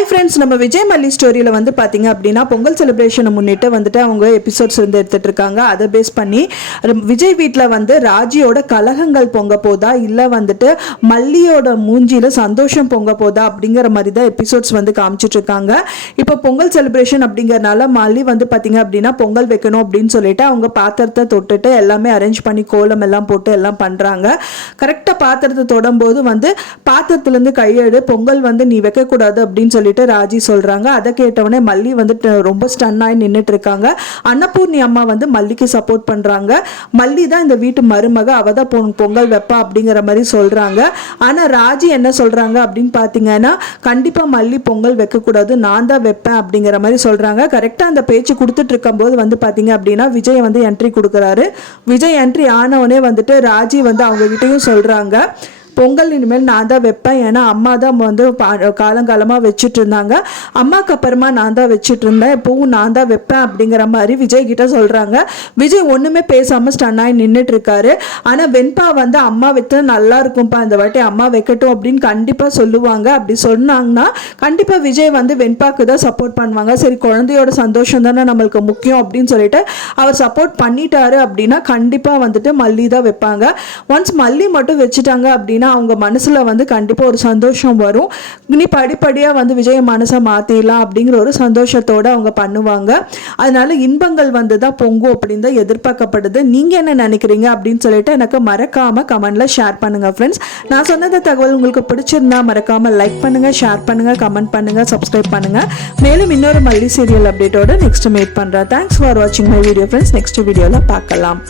Hi friends நம்ம விஜய் மல்லி ஸ்டோரியில் வந்து பார்த்தீங்க அப்படின்னா பொங்கல் செலிப்ரேஷனை முன்னிட்டு வந்துட்டு அவங்க எபிசோட்ஸ் வந்து எடுத்துகிட்டு இருக்காங்க. அதை பேஸ் பண்ணி விஜய் வீட்டில் வந்து ராஜியோட கலகங்கள் பொங்க போதா? இல்லை வந்துட்டு மல்லியோட மூஞ்சியில் சந்தோஷம் பொங்க போதா? அப்படிங்கிற மாதிரி தான் எபிசோட்ஸ் வந்து காமிச்சிட்ருக்காங்க இப்போ பொங்கல் செலிப்ரேஷன் அப்படிங்கிறனால மல்லி வந்து பார்த்தீங்க அப்படின்னா பொங்கல் வைக்கணும் அப்படின்னு சொல்லிட்டு அவங்க பாத்திரத்தை தொட்டுட்டு எல்லாமே அரேஞ்ச் பண்ணி கோலம் எல்லாம் போட்டு எல்லாம் பண்ணுறாங்க கரெக்டாக பாத்திரத்தை தொடும்போது வந்து பாத்திரத்துலேருந்து கையெடு பொங்கல் வந்து நீ வைக்கக்கூடாது அப்படின்னு சொல்லிட்டு ராஜி சொல்கிறாங்க அதை கேட்டவொடனே மல்லி வந்துட்டு ரொம்ப ஸ்டன் ஆகி நின்றுட்டு இருக்காங்க அன்னபூர்ணி அம்மா வந்து மல்லிக்கு சப்போர்ட் பண்ணுறாங்க மல்லி தான் இந்த வீட்டு மருமக. அவ தான் பொங்கல் வைப்பா அப்படிங்கிற மாதிரி சொல்கிறாங்க ஆனால் ராஜி என்ன சொல்கிறாங்க அப்படின்னு பார்த்தீங்கன்னா கண்டிப்பாக மல்லி பொங்கல் வைக்கக்கூடாது. நான் தான் வைப்பேன் அப்படிங்கிற மாதிரி சொல்கிறாங்க கரெக்டாக அந்த பேச்சு கொடுத்துட்டு இருக்கும்போது வந்து பார்த்தீங்க அப்படின்னா விஜய் வந்து என்ட்ரி கொடுக்குறாரு. விஜய் என்ட்ரி ஆனவனே வந்துட்டு ராஜி வந்து அவங்க கிட்டயும் சொல்கிறாங்க பொங்கல் இனிமேல் நான் தான் வைப்பேன். ஏன்னா அம்மா தான் வந்து பா- காலங்காலமாக வச்சுட்டு இருந்தாங்க அம்மாக்கு அப்புறமா நான் தான் வச்சுட்டு இருந்தேன் இப்போவும் நான் தான் வைப்பேன் அப்படிங்கிற மாதிரி விஜய் கிட்ட சொல்கிறாங்க விஜய் ஒன்றுமே பேசாமல் ஸ்டன்னாகி நின்றுட்டு இருக்காரு ஆனால் வெண்பா வந்து அம்மா வைத்தா நல்லா இருக்கும்ப்பா இந்த வாட்டி அம்மா வைக்கட்டும் அப்படின்னு கண்டிப்பாக சொல்லுவாங்க. அப்படி சொன்னாங்கன்னா கண்டிப்பாக விஜய் வந்து வெண்பாக்கு தான் சப்போர்ட் பண்ணுவாங்க. சரி குழந்தையோட சந்தோஷம் தானே நம்மளுக்கு முக்கியம் அப்படின்னு சொல்லிட்டு அவர் சப்போர்ட் பண்ணிட்டாரு அப்படின்னா கண்டிப்பாக வந்துட்டு மல்லி தான் வைப்பாங்க. ஒன்ஸ் மல்லி மட்டும் வச்சுட்டாங்க அப்படின்னா அவங்க மனசில் வந்து கண்டிப்பாக ஒரு சந்தோஷம் வரும். இனி படிப்படியாக வந்து விஜய் மனசை மாற்றிடலாம் அப்படிங்கிற ஒரு சந்தோஷத்தோடு அவங்க பண்ணுவாங்க. அதனால் இன்பங்கள் வந்து தான் பொங்கும் அப்படின்னு தான் எதிர்பார்க்கப்படுது. நீங்கள் என்ன நினைக்கிறீங்க அப்படின்னு சொல்லிட்டு எனக்கு மறக்காமல் கமெண்டில் ஷேர் பண்ணுங்கள் ஃப்ரெண்ட்ஸ் நான் சொன்னதை தகவல் உங்களுக்கு பிடிச்சிருந்தா மறக்காமல் லைக் பண்ணுங்கள் ஷேர் பண்ணுங்கள் கமெண்ட் பண்ணுங்கள் சப்ஸ்கிரைப் பண்ணுங்கள் மேலும் இன்னொரு மல்லி சீரியல் அப்டேட்டோட நெக்ஸ்ட் மீட் பண்ணுறேன் தேங்க்ஸ் ஃபார் வாட்சிங் மை வீடியோ ஃப்ரெண்ட்ஸ் நெக்ஸ்ட் வீடியோவில் பார்க்கலாம்.